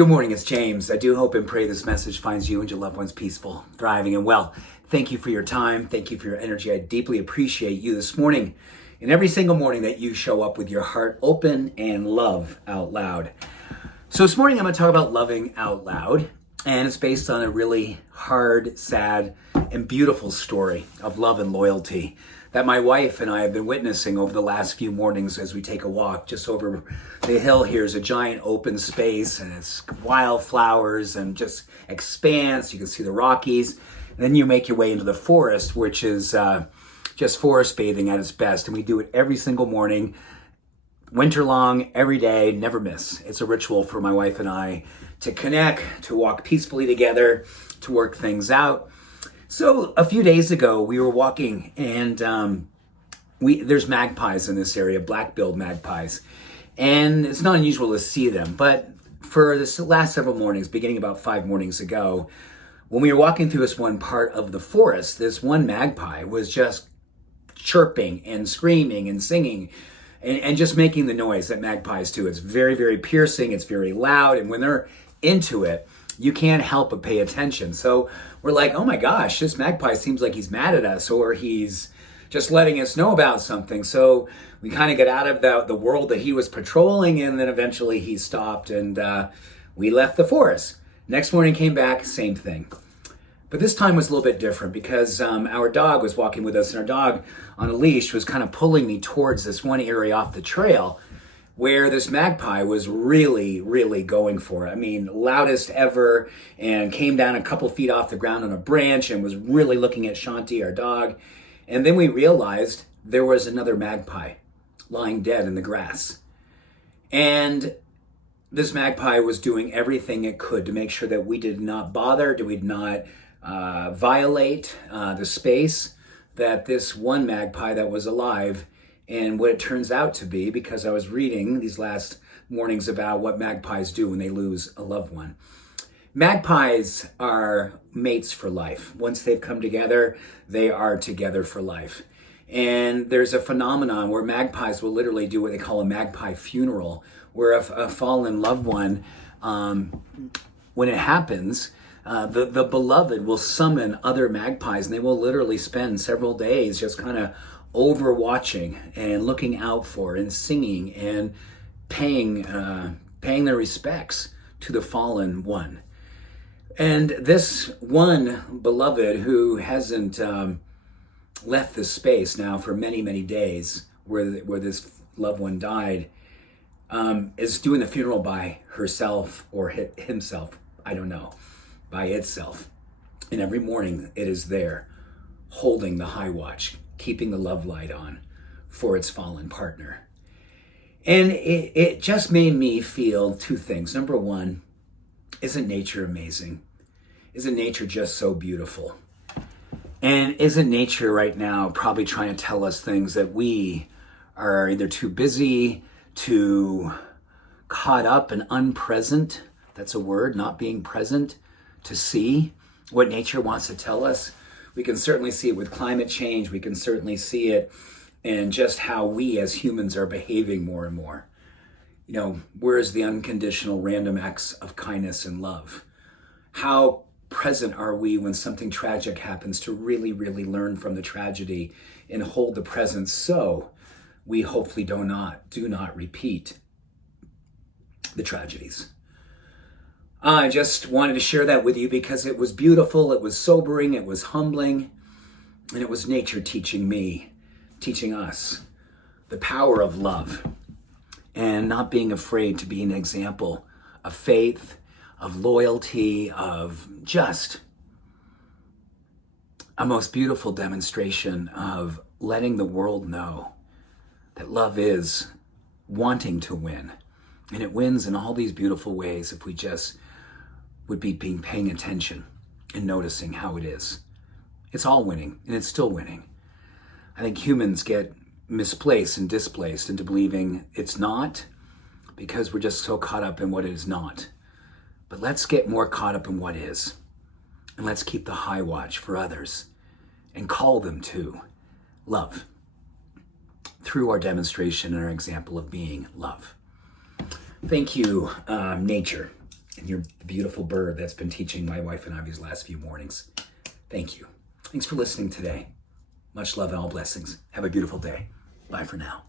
Good morning, it's James. I do hope and pray this message finds you and your loved ones peaceful, thriving, and well. Thank you for your time. Thank you for your energy. I deeply appreciate you this morning and every single morning that you show up with your heart open and love out loud. So this morning I'm going to talk about loving out loud, and it's based on a really hard, sad, and beautiful story of love and loyalty that my wife and I have been witnessing over the last few mornings as we take a walk. Just over the hill here is a giant open space, and it's wildflowers and just expanse. You can see the Rockies. And then you make your way into the forest, which is just forest bathing at its best. And we do it every single morning, winter long, every day, never miss. It's a ritual for my wife and I to connect, to walk peacefully together, to work things out. So a few days ago, we were walking, and there's magpies in this area, black-billed magpies, and it's not unusual to see them. But for this last several mornings, beginning about 5 mornings ago, when we were walking through this one part of the forest, this one magpie was just chirping and screaming and singing and just making the noise that magpies do. It's very, very piercing. It's very loud, and when they're into it, you can't help but pay attention. So we're like, oh my gosh, this magpie seems like he's mad at us, or he's just letting us know about something. So we kind of get out of the world that he was patrolling, and then eventually he stopped, and we left the forest. Next morning came back, same thing. But this time was a little bit different because our dog was walking with us, and our dog on a leash was kind of pulling me towards this one area off the trail where this magpie was really, really going for it. I mean, loudest ever, and came down a couple feet off the ground on a branch and was really looking at Shanti, our dog. And then we realized there was another magpie lying dead in the grass. And this magpie was doing everything it could to make sure that we did not bother, that we did not violate the space that this one magpie that was alive. And what it turns out to be, because I was reading these last mornings about what magpies do when they lose a loved one. Magpies are mates for life. Once they've come together, they are together for life. And there's a phenomenon where magpies will literally do what they call a magpie funeral, where a fallen loved one, when it happens, the beloved will summon other magpies, and they will literally spend several days just kind of overwatching and looking out for and singing and paying their respects to the fallen one. And this one beloved who hasn't left this space now for many, many days where this loved one died is doing the funeral by herself or himself, I don't know, by itself. And every morning it is there holding the high watch, keeping the love light on for its fallen partner. And it just made me feel two things. Number one, isn't nature amazing? Isn't nature just so beautiful? And isn't nature right now probably trying to tell us things that we are either too busy, too caught up and unpresent, that's a word, not being present, to see what nature wants to tell us? We can certainly see it with climate change. We can certainly see it in just how we as humans are behaving more and more. You know, where's the unconditional random acts of kindness and love? How present are we when something tragic happens to really, really learn from the tragedy and hold the present so we hopefully do not repeat the tragedies? I just wanted to share that with you because it was beautiful, it was sobering, it was humbling, and it was nature teaching us the power of love and not being afraid to be an example of faith, of loyalty, of just a most beautiful demonstration of letting the world know that love is wanting to win. And it wins in all these beautiful ways if we just would be paying attention and noticing how it is. It's all winning, and it's still winning. I think humans get misplaced and displaced into believing it's not because we're just so caught up in what it is not. But let's get more caught up in what is, and let's keep the high watch for others and call them to love through our demonstration and our example of being love. Thank you, nature. And you're the beautiful bird that's been teaching my wife and I these last few mornings. Thank you. Thanks for listening today. Much love and all blessings. Have a beautiful day. Bye for now.